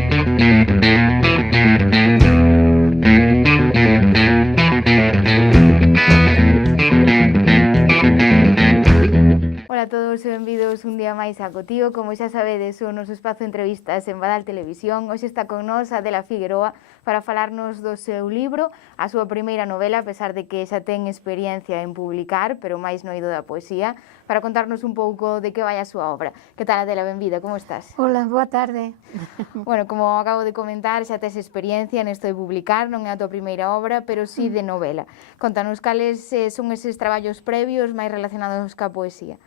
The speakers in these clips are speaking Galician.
Ola a todos e benvidos un día máis a Cotío. Como xa sabedes, o noso espazo de entrevistas en Badal Televisión. Hoxe está con nós Adela Figueroa para falarnos do seu libro, a súa primeira novela, a pesar de que xa ten experiencia en publicar, pero máis no eido da poesía, para contarnos un pouco de que vai a súa obra. Que tal, Adela? Benvida, como estás? Hola, boa tarde. Bueno, como acabo de comentar, xa tes experiencia nesto de publicar, non é a tua primeira obra, pero sí de novela. Contanos cales son eses traballos previos máis relacionados ca poesía.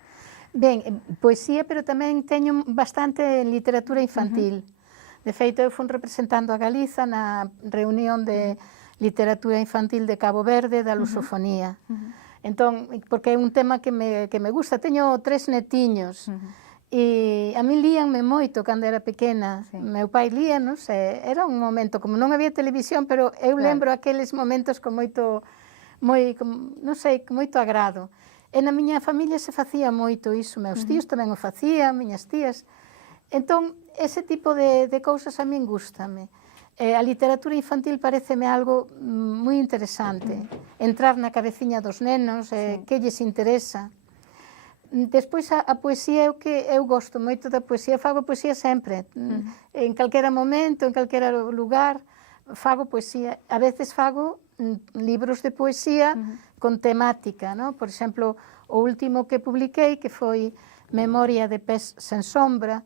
Ben, poesía, pero tamén teño bastante en literatura infantil. De feito, eu fui representando a Galiza na reunión de literatura infantil de Cabo Verde da lusofonía. Entón, porque é un tema que me gusta. Teño 3 netiños e a mí líanme moito cando era pequena. Meu pai líanos, era un momento, como non había televisión, pero eu lembro aqueles momentos con moito, non sei, con moito agrado. E na miña familia se facía moito iso, meus tíos tamén o facían, miñas tías. Entón, ese tipo de cousas a min gústame. A literatura infantil pareceme algo moi interesante. Entrar na cabeciña dos nenos, que lles interesa. Despois, a poesía, eu gosto moito da poesía, fago poesía sempre. En calquera momento, en calquera lugar, fago poesía. A veces fago libros de poesía con temática, ¿no? Por exemplo, o último que publiquei, que foi Memoria de pés sen sombra,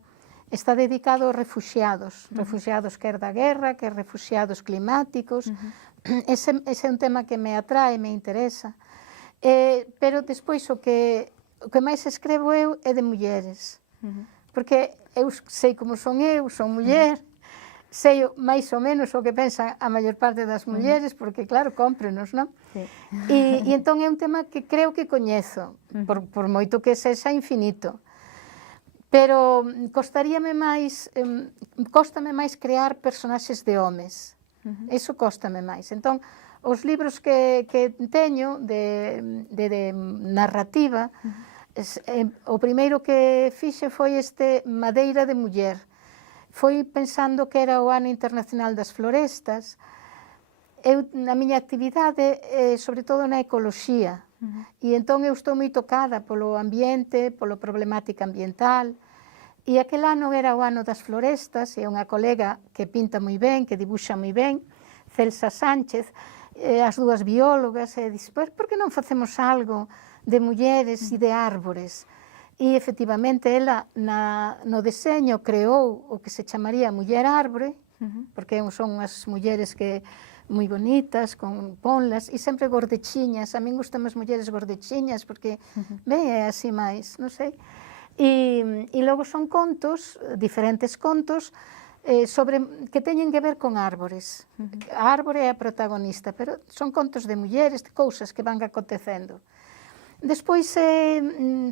está dedicado aos refuxiados, refuxiados quer da guerra, quer refuxiados climáticos. Ese é un tema que me atrae, me interesa. Pero despois o que máis escrevo eu é de mulleres, porque eu sei como son muller, sei máis ou menos o que pensan a maior parte das mulleres, porque claro, cómprenos, non? E entón é un tema que creo que coñezo, por moito que sexa infinito. Pero cóstame máis crear personaxes de homes. Eso cóstame máis. Entón, os libros que teño de narrativa, o primeiro que fixe foi este Madeira de muller. Foi pensando que era o Ano Internacional das Florestas. Eu, na miña actividade, sobre todo na ecoloxía, e entón eu estou moi tocada polo ambiente, polo problemática ambiental, e aquel ano era o Ano das Florestas, e unha colega que pinta moi ben, que dibuxa moi ben, Celsa Sánchez, as dúas biólogas, e dixo, por que non facemos algo de mulleres e de árbores? E, efectivamente, ela no deseño creou o que se chamaría Muller Árbore, porque son unhas mulleres que moi bonitas, con ponlas, e sempre gordechiñas. A min gustan as mulleres gordechiñas, porque, ben, é así máis, non sei. E logo son contos, diferentes contos, que teñen que ver con árbores. A árbore é a protagonista, pero son contos de mulleres, de cousas que van acontecendo. Despois,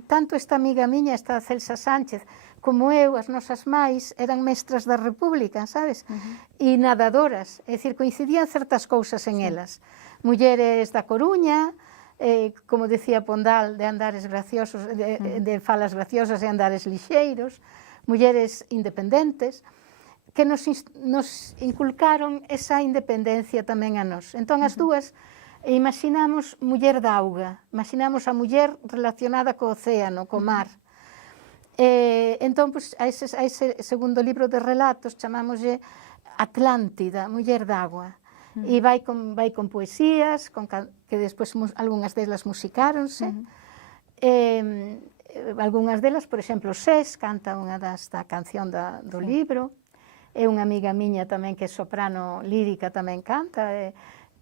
tanto esta amiga miña, esta Celsa Sánchez, como eu, as nosas mais, eran mestras da República, sabes? E nadadoras, é dicir, coincidían certas cousas en elas. Mulleres da Coruña, como decía Pondal, de andares graciosos, de falas graciosas e andares lixeiros, mulleres independentes, que nos inculcaron esa independencia tamén a nós. Entón, as dúas, imaginamos muller da auga, imaginamos a muller relacionada co océano, co mar. Entón, a ese segundo libro de relatos chamámoslle Atlántida, muller da agua. E vai con poesías, que despois algunhas delas musicáronse. Algunhas delas, por exemplo, Sés canta unha da canción do libro. É unha amiga miña tamén que é soprano lírica, tamén canta,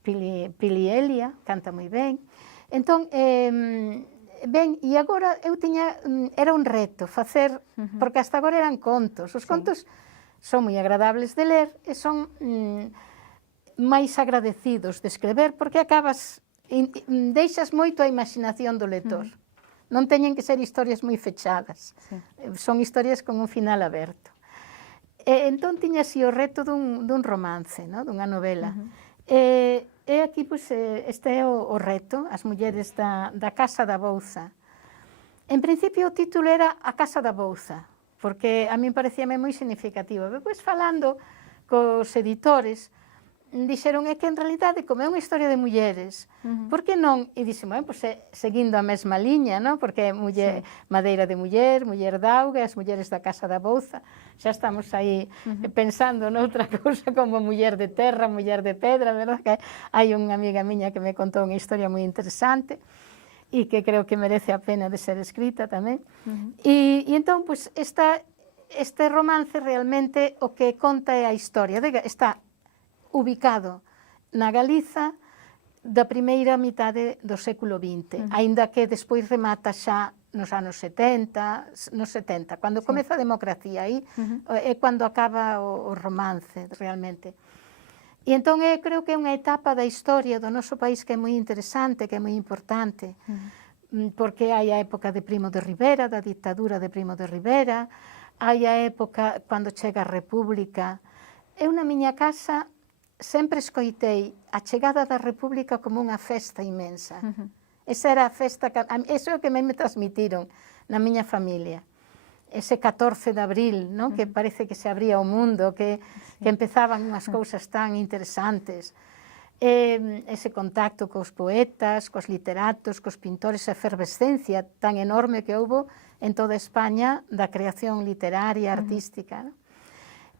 Pili Elia, canta moi ben. Entón, ben, e agora eu era un reto facer, porque hasta agora eran contos. Os contos son moi agradables de ler e son máis agradecidos de escrever, porque deixas moito a imaginación do lector. Non teñen que ser historias moi fechadas. Son historias con un final aberto. Entón, tiña así o reto dun romance, dunha novela. E aquí, este é o reto, as mulleres da Casa da Bouza. En principio, o título era A Casa da Bouza, porque a min parecíame moi significativo. Depois, falando cos editores, dixeron é que en realidade como é unha historia de mulleres, por que non? E dixen, bueno, pues, seguindo a mesma liña, non? Porque é muller, madeira de muller, muller d'auga, as mulleres da Casa da Bouza, xa estamos aí pensando noutra cousa como muller de terra, muller de pedra, verdad? Que hai unha amiga miña que me contou unha historia moi interesante e que creo que merece a pena de ser escrita tamén. E entón, pues, este romance realmente o que conta é a historia, está ubicado na Galiza da primeira mitade do século XX, aínda que despois remata xa nos anos 70, cando comeza a democracia, aí é cando acaba o romance, realmente. E entón creo que é unha etapa da historia do noso país que é moi interesante, que é moi importante, porque hai a época de Primo de Rivera, da dictadura de Primo de Rivera, hai a época cando chega a República. Eu na miña casa sempre escoitei a chegada da República como unha festa inmensa. Esa era a festa, eso é o que me transmitiron na miña familia. Ese 14 de abril, non? Que parece que se abría o mundo, que empezaban unhas cousas tan interesantes. Ese contacto cos poetas, cos literatos, cos pintores, a efervescencia tan enorme que houbo en toda España da creación literaria, artística, non?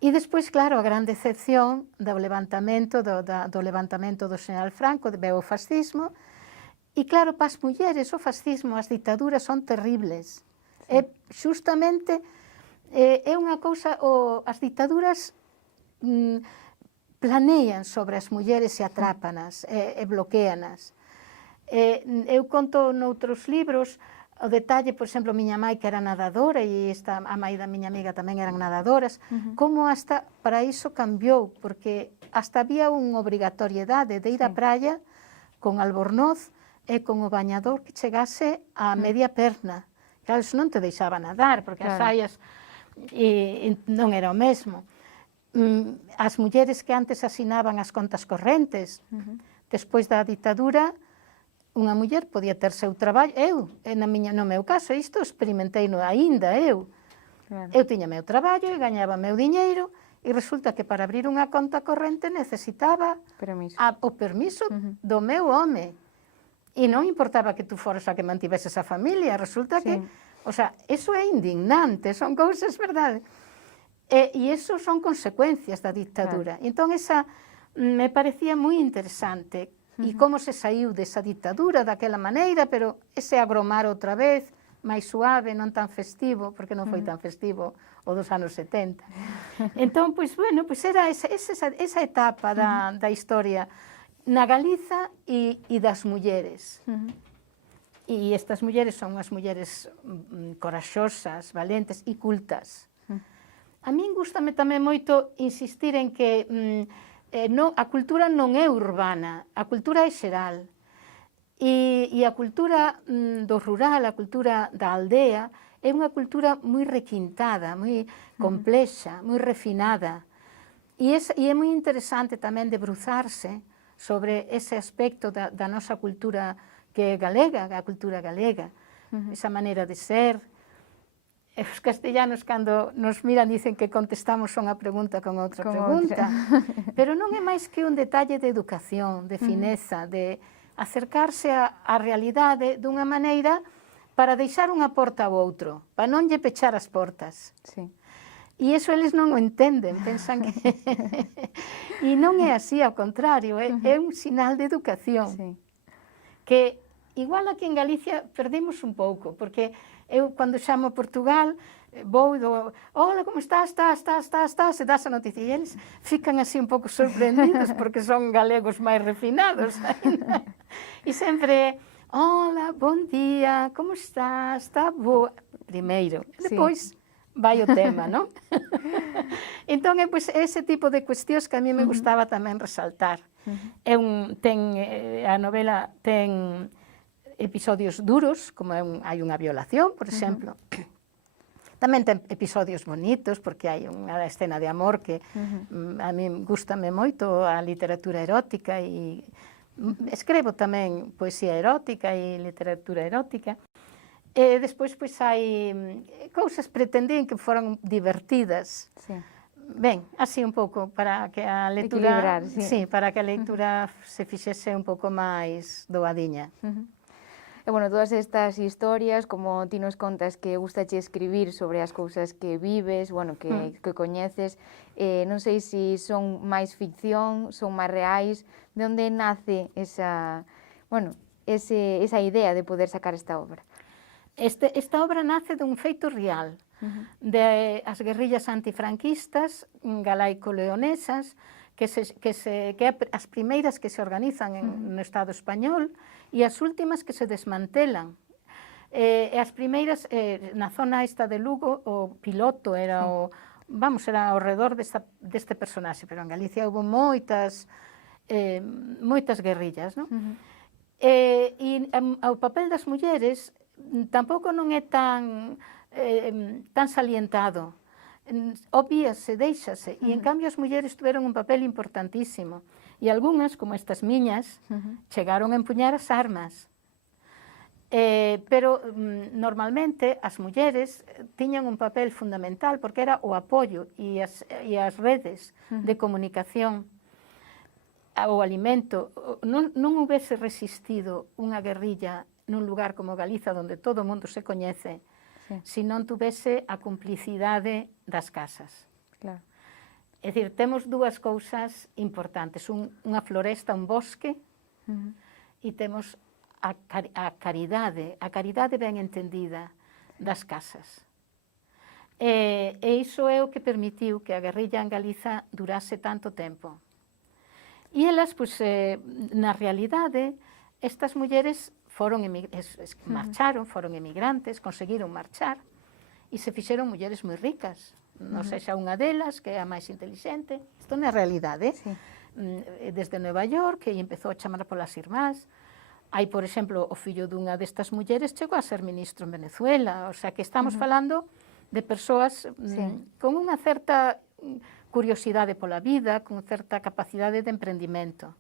E despois, claro, a gran decepción do levantamento do Xeneral Franco, veo o fascismo, e claro, para as mulleres o fascismo, as dictaduras son terribles. Xustamente, é unha cousa, as dictaduras planean sobre as mulleres e atrápanas, e bloqueanas. Eu conto noutros libros o detalle, por exemplo, miña mãe que era nadadora e a mãe da miña amiga tamén eran nadadoras, como hasta para iso cambiou, porque hasta había unha obrigatoriedade de ir á praia con albornoz e con o bañador que chegase á media perna. Claro, iso non te deixaba nadar, porque as saias non era o mesmo. As mulleres que antes asinaban as contas correntes, despois da ditadura, unha muller podía ter seu traballo. No meu caso, isto experimentei aínda eu. Eu tiña meu traballo e gañaba meu diñeiro e resulta que para abrir unha conta corrente necesitaba o permiso do meu home. E non importaba que tú foras a que mantiveses a familia, resulta que, o sea, eso é indignante, son cousas, verdade? E eso son consecuencias da dictadura. Entón, esa me parecía moi interesante, e como se saiu desa dictadura daquela maneira, pero ese agromar outra vez, máis suave, non tan festivo, porque non foi tan festivo o dos anos 70. Entón, pois, bueno, pois era esa etapa da historia na Galiza e das mulleres. E estas mulleres son as mulleres coraxosas, valentes e cultas. A min gústame tamén moito insistir en que a cultura non é urbana, a cultura é xeral. E a cultura do rural, a cultura da aldea, é unha cultura moi requintada, moi complexa, moi refinada. E é moi interesante tamén debruzarse sobre ese aspecto da nosa cultura que é galega, a cultura galega, esa maneira de ser. Os castellanos, cando nos miran, dicen que contestamos unha pregunta con outra pregunta, pero non é máis que un detalle de educación, de fineza, de acercarse á realidade dunha maneira para deixar unha porta ao outro, para non lle pechar as portas. E iso eles non o entenden, pensan que... E non é así, ao contrario, é un sinal de educación, que igual aquí en Galicia perdimos un pouco, porque eu, cando chamo a Portugal, vou e digo, hola, como estás, e das a noticia, e eles fican así un pouco sorprendidos, porque son galegos máis refinados. E sempre, hola, bon día, como estás, está boa? Primeiro, depois vai o tema, non? Entón, ese tipo de cuestións que a mí me gustaba tamén resaltar. A novela ten episodios duros, como hai unha violación, por exemplo. Tamén ten episodios bonitos, porque hai unha escena de amor que a mí gústame moito, a literatura erótica, e escrevo tamén poesía erótica e literatura erótica. E despois hai cousas pretendían que foran divertidas, Ben, así un pouco, para que a lectura... Equilibrar, sí. Sí, para que a lectura se fixese un pouco máis doadiña. E, bueno, todas estas historias, como ti nos contas que gustache escribir sobre as cousas que vives, bueno, que coñeces, non sei se son máis ficción, son máis reais, de onde nace esa, bueno, esa idea de poder sacar esta obra? Esta obra nace dun feito real, de as guerrillas antifranquistas galaico-leonesas, que as primeiras que se organizan no Estado español e as últimas que se desmantelan. E as primeiras, na zona esta de Lugo, o piloto era era ao redor deste personaxe, pero en Galicia houve moitas guerrillas, non? E o papel das mulleres tampouco non é tan salientado. Obvíase, déixase, e en cambio as mulleres tiveron un papel importantísimo. E algunhas, como estas miñas, chegaron a empuñar as armas. Pero normalmente as mulleres tiñan un papel fundamental porque era o apoio e as redes de comunicación, o alimento. Non houvese resistido unha guerrilla nun lugar como Galiza, onde todo o mundo se coñece, se non tuvese a complicidade das casas. Claro. É dicir, temos dúas cousas importantes, unha floresta, un bosque, e temos a caridade ben entendida das casas. E iso é o que permitiu que a guerrilla en Galiza durase tanto tempo. E elas, pois, na realidade, estas mulleres marcharon, foron emigrantes, conseguiron marchar e se fixeron mulleres moi ricas. Non sexa unha delas, que é a máis intelixente. Isto non é a realidade. Desde Nova York, que empezou a chamar polas irmás. Hai, por exemplo, o fillo dunha destas mulleres chegou a ser ministro en Venezuela. O sea, que estamos falando de persoas con unha certa curiosidade pola vida, con certa capacidade de emprendimento.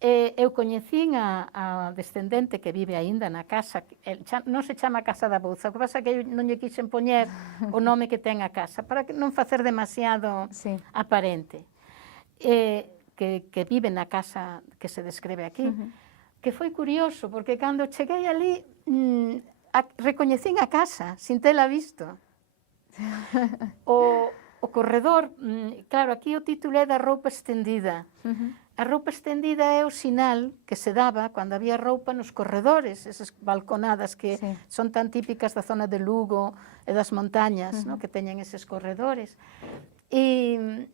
Eu coñecín a descendente que vive aínda na casa, non se chama Casa da Bouza, o que pasa é que eu non lle quixen poñer o nome que ten a casa, para non facer demasiado aparente, que vive na casa que se describe aquí, que foi curioso, porque cando cheguei ali, recoñecín a casa, sin tela visto. O corredor, claro, aquí o título é da roupa estendida. A roupa estendida é o sinal que se daba cando había roupa nos corredores, esas balconadas que son tan típicas da zona de Lugo e das montañas, que teñen eses corredores. E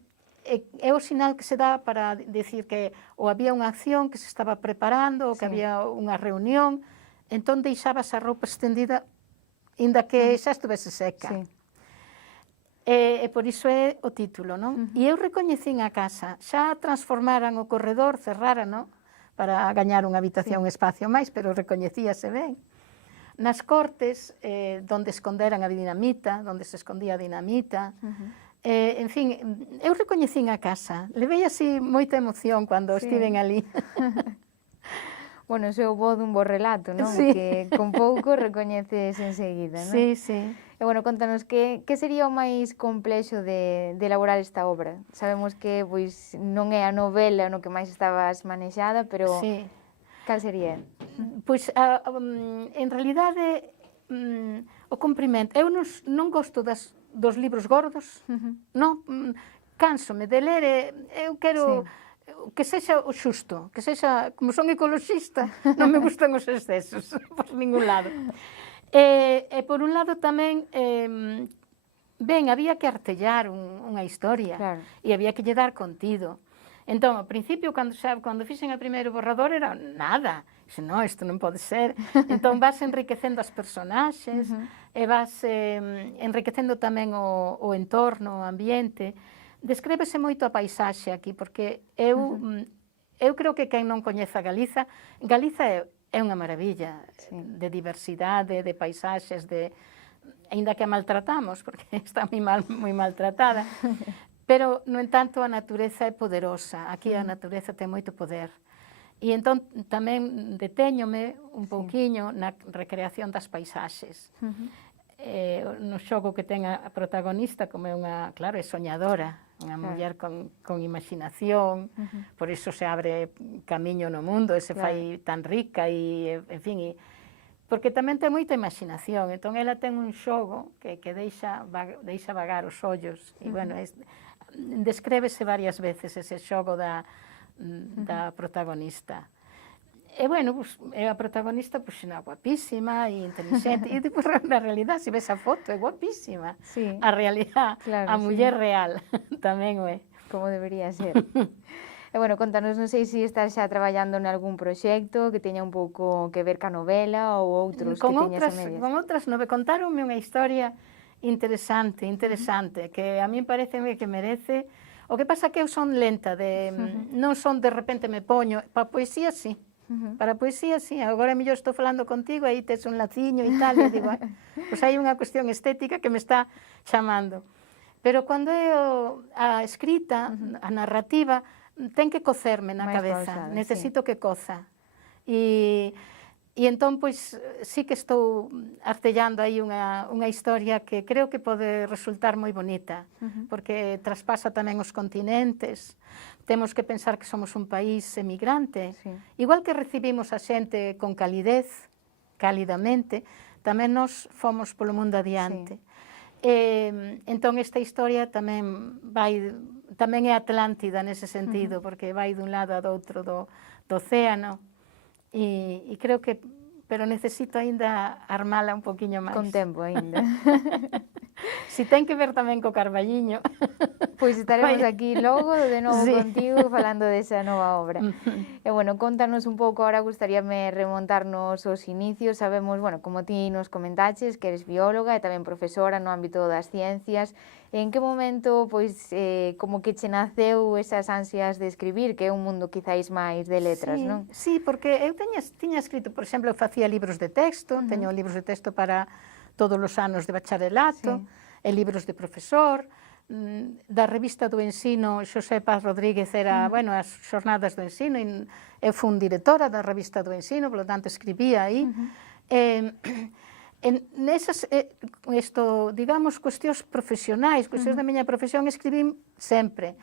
é o sinal que se dá para decir que ou había unha acción que se estaba preparando ou que había unha reunión, entón deixabas a roupa estendida inda que xa estuvese seca. E por iso é o título, non? E eu recoñecín a casa, xa transformaran o corredor, cerraran, para gañar unha habitación, un espacio máis, pero recoñecíase ben. Nas cortes, donde esconderan a dinamita, donde se escondía a dinamita, en fin, eu recoñecín a casa, levei así moita emoción cando estiven ali. Bueno, iso é o bo dun bo relato, non? Que con pouco recoñeces enseguida, non? Sí, sí. E, bueno, contanos, que sería o máis complexo de elaborar esta obra? Sabemos que pois non é a novela no que máis estabas manexada, pero cal sería? Pois, en realidade, o comprimento. Eu non gosto dos libros gordos, non? Cánsome de ler, eu quero... que sexa o xusto, que sexa, como son ecoloxista, non me gustan os excesos por ningún lado. E por un lado tamén, ben, había que artellar unha historia e había que lle dar contido. Entón, ao principio, cando fixen o primeiro borrador, era nada. Non, isto non pode ser. Entón, vas enriquecendo as personaxes e vas enriquecendo tamén o entorno, o ambiente. Descríbese moito a paisaxe aquí, porque eu creo que quen non coñeza Galiza é unha maravilla de diversidade, de paisaxes, aínda que a maltratamos, porque está moi maltratada, pero, no entanto, a natureza é poderosa, aquí a natureza ten moito poder. E entón tamén detéñome un pouquiño na recreación das paisaxes. no xogo que ten a protagonista, como é unha, claro, é soñadora, unha muller con imaginación, por iso se abre camiño no mundo e se fai tan rica e, en fin, porque tamén ten moita imaginación, entón ela ten un xogo que deixa vagar os ollos, e, bueno, descríbese varias veces ese xogo da protagonista. E, bueno, a protagonista, é guapísima e inteligente, e depois, na realidad, se ves a foto, é guapísima. A realidad, a muller real, tamén o é. Como debería ser. E, bueno, contanos, non sei se estás xa traballando en algún proxecto que teña un pouco que ver ca novela ou outros que teñas a medias. Con outras contaronme unha historia interesante, que a mí parece que merece. O que pasa que eu son lenta, non son de repente me poño, para poesía sí. Para a poesía, sí, agora mellor estou falando contigo, aí tes un laciño e tal, e digo, pois hai unha cuestión estética que me está chamando. Pero cando é a escrita, a narrativa, ten que cocerme na cabeza, necesito que coza. E entón, pois, sí que estou artellando aí unha historia que creo que pode resultar moi bonita, porque traspasa tamén os continentes. Temos que pensar que somos un país emigrante. Igual que recibimos a xente con calidez, calidamente, tamén nos fomos polo mundo adiante. Entón, esta historia tamén é Atlántida nese sentido, porque vai dun lado a do outro do océano, e creo que, pero necesito aínda armala un poquinho máis. Con tempo aínda. Si ten que ver tamén co Carballiño. Pois estaremos aquí logo de novo contigo falando desa nova obra. E, bueno, contanos un pouco, ahora gustaríame remontarnos aos inicios. Sabemos, bueno, como ti nos comentaches, que eres bióloga e tamén profesora no ámbito das ciencias. En que momento, pois, como que che naceu esas ansias de escribir, que é un mundo quizáis máis de letras, non? Sí, porque eu tiña escrito, por exemplo, eu facía libros de texto, teño libros de texto para todos os anos de bacharelato, e libros de profesor, da revista do ensino, Xosé Paz Rodríguez era, bueno, as xornadas do ensino, e eu fui directora da revista do ensino, polo tanto escribía aí. Nesas, digamos, cuestións profesionais, cuestións da miña profesión, escribín sempre.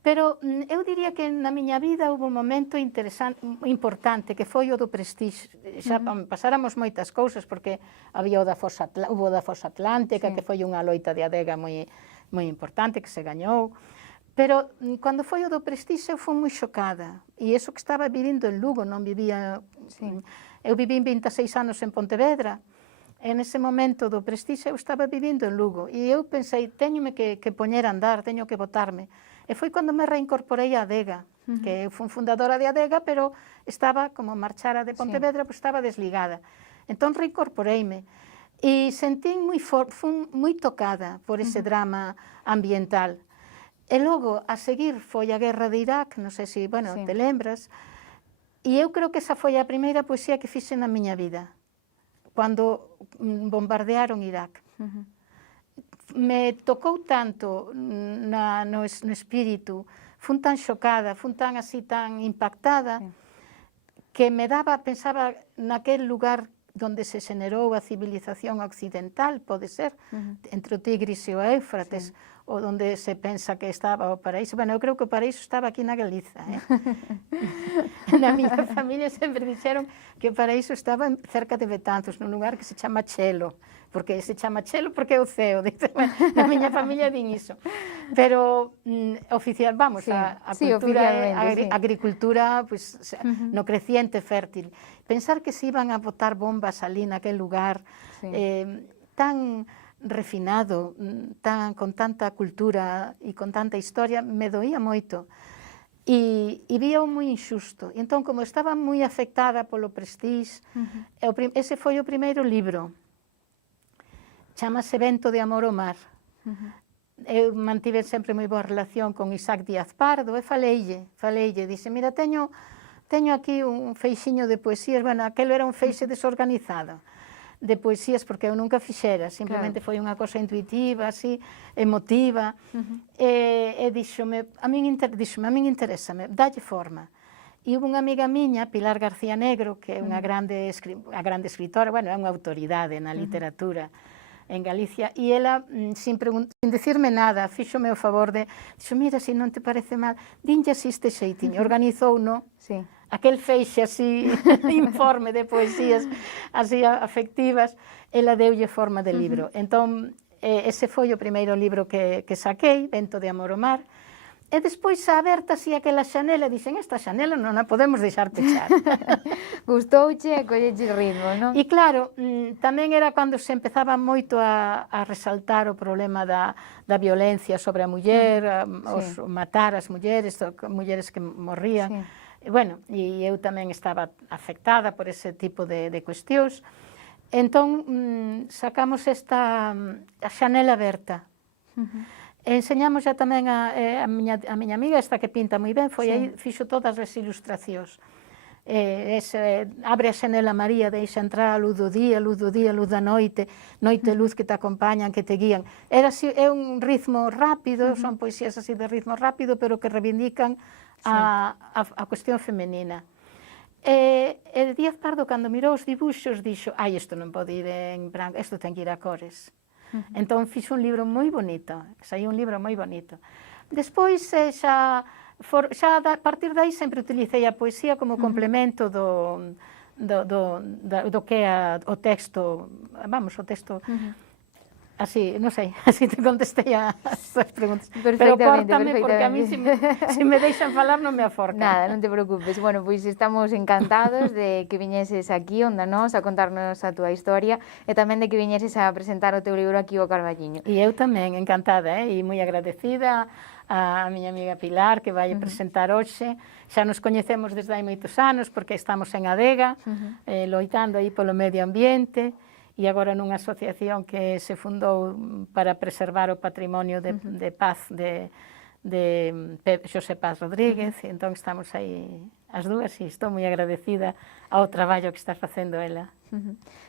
Pero eu diría que na miña vida houve un momento importante, que foi o do Prestige. Xa pasáramos moitas cousas, porque había o da Fosa Atlántica, que foi unha loita de adega moi importante, que se gañou. Pero cando foi o do Prestige, eu fui moi xocada. E iso que estaba vivindo en Lugo, non vivía... Eu viví 26 anos en Pontevedra, e nese momento do Prestige eu estaba vivindo en Lugo. E eu pensei, teñome que poñer a andar, teño que botarme. E foi cando me reincorporei á adega, que eu fui fundadora de adega, pero estaba, como marchara de Pontevedra, pois estaba desligada. Entón reincorporeime. E sentín fui moi tocada por ese drama ambiental. E logo, a seguir, foi a guerra de Irak, non sei se, bueno, te lembras, e eu creo que esa foi a primeira poesía que fixe na miña vida, cando bombardearon Irak. Me tocou tanto no espírito, fun tan xocada, fun tan así, tan impactada, que me pensaba naquel lugar donde se xenerou a civilización occidental, pode ser, entre o Tigris e o Éufrates, ou onde se pensa que estaba o paraíso. Bueno, eu creo que o paraíso estaba aquí na Galiza. Na miña familia sempre dixeron que o paraíso estaba cerca de Betanzos, nun lugar que se chama Chelo, porque se chama Chelo porque é o ceo. Na miña familia din iso. Pero oficial, vamos, a cultura, a agricultura, no creciente fértil. Pensar que se iban a botar bombas ali naquel lugar tan refinado, con tanta cultura e con tanta historia, me doía moito. E vía moi injusto. Entón, como estaba moi afectada polo Prestige, ese foi o primeiro libro. Chamase Vento de amor ao mar. Eu mantive sempre moi boa relación con Isaac Díaz Pardo, e faleille, dixe, mira, teño aquí un feixiño de poesías, bueno, aquelo era un feixe desorganizado, de poesías, porque eu nunca fixera, simplemente foi unha cosa intuitiva, así, emotiva, e díxome, a min interésame, dalle forma. E houve unha amiga miña, Pilar García Negro, que é unha grande escritora, bueno, é unha autoridade na literatura, en Galicia, e ela, sin decirme nada, fíxome o favor de, dixo, mira, se non te parece mal, dinlle así este xeitiño, organizou, no? Sí. Aquel feixe así, informe de poesías así afectivas, ela deulle forma de libro. Entón, ese foi o primeiro libro que saquei, Vento de amor o mar, e despois a aberta así aquela xanela, dixen, esta xanela non a podemos deixar pechar. Gustouche e colleche ritmo, non? E claro, tamén era cando se empezaba moito a resaltar o problema da violencia sobre a muller, os matar as mulleres que morrían. Bueno, e eu tamén estaba afectada por ese tipo de cuestións. Entón, sacamos esta xanela aberta. Enseñamos xa tamén a miña amiga, esta que pinta moi ben, foi aí, fixo todas as ilustracións. Abre a xanela María, deixa entrar a luz do día, luz da noite, noite luz que te acompañan, que te guían. É un ritmo rápido, son poesías así de ritmo rápido, pero que reivindican a cuestión femenina. E Díaz Pardo, cando mirou os dibuxos, dixo, isto non pode ir en branco, isto ten que ir a cores. Entón, fixo un libro moi bonito, saiu un libro moi bonito. Despois, xa a partir de aí, sempre utilicei a poesía como complemento do que é o texto, o texto, así, non sei, así te contestei as túas preguntas. Pero córtame, porque a mí, se me deixan falar, non me aforcan. Nada, non te preocupes. Bueno, pois estamos encantados de que viñeses aquí, onda nós, a contarnos a túa historia, e tamén de que viñeses a presentar o teu libro aquí ao Carballiño. E eu tamén, encantada, e moi agradecida a miña amiga Pilar, que vai presentar hoxe. Xa nos coñecemos desde hai moitos anos, porque estamos en Adega, loitando aí polo medio ambiente, e agora nunha asociación que se fundou para preservar o patrimonio de paz de Xosé Paz Rodríguez, e entón estamos aí as dúas, e estou moi agradecida ao traballo que está facendo ela.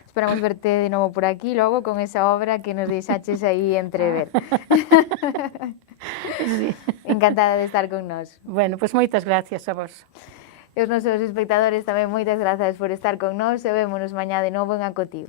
Esperamos verte de novo por aquí, logo, con esa obra que nos deixaches aí entrever. Sí. Encantada de estar con nós. Bueno, pois moitas gracias a vos. E os nosos espectadores tamén moitas grazas por estar con nós, e vémonos mañá de novo en Acotío.